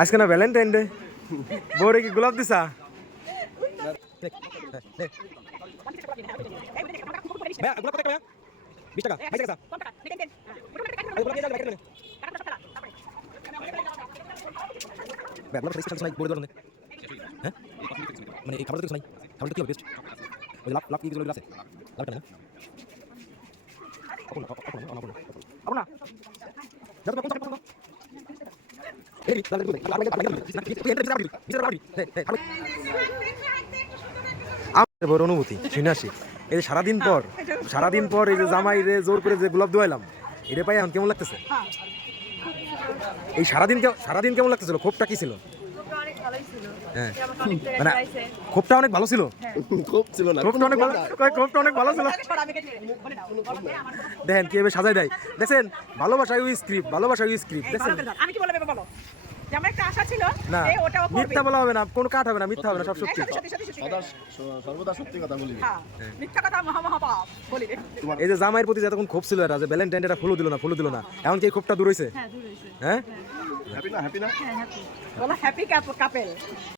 আজকে না Valentine day, বউরে কি গোলাপ দিছা? মানে এই খাবার কিছু নাই, খাবারটা কি হবে বেস্ট? ওই লাভ লাভ কি কিছু আছে? লাভ না আপনা আপনা আপনা যত কোন কোন এই আমার বড় অনুভূতি শুনে আসি। এই যে সারাদিন পর এই যে জামাই রে জোর করে যে গোলাপ দোয়াইলাম, এটা পাই এখন কেমন লাগতেছে? এই সারাদিন কেমন লাগতেছিল? ক্ষোভটা কি ছিল? হ্যাঁ মানে ক্ষোভটা অনেক ভালো ছিল। ক্ষোভটা অনেক ভালো ছিল। দেখেন কিভাবে সাজাই দেয়, দেখেন ভালোবাসা ইউ স্ক্রিপ্ট, দেখেন। আমি কি বলবো বলো, যে আমার একটা আশা ছিল না যে ওটাও করবে। মিথ্যা বলা হবে না, কোনো কাট হবে না, মিথ্যা হবে না, সব সত্যি। সর্বদা সত্যি কথা বলি। হ্যাঁ, মিথ্যা কথা মহা পাপ বলি রে। এই যে জামাইয়ের প্রতি যতক্ষণ ক্ষোভ ছিল এরা, যে ভ্যালেন্টাইন ডেটা ফুলো দিল না, এখন কি এই ক্ষোভটা দূর হয়েছে? হ্যাঁ, দূর হয়েছে। হ্যাঁ হ্যাপি না? হ্যাঁ, হ্যাপি। বলো হ্যাপি কাপল।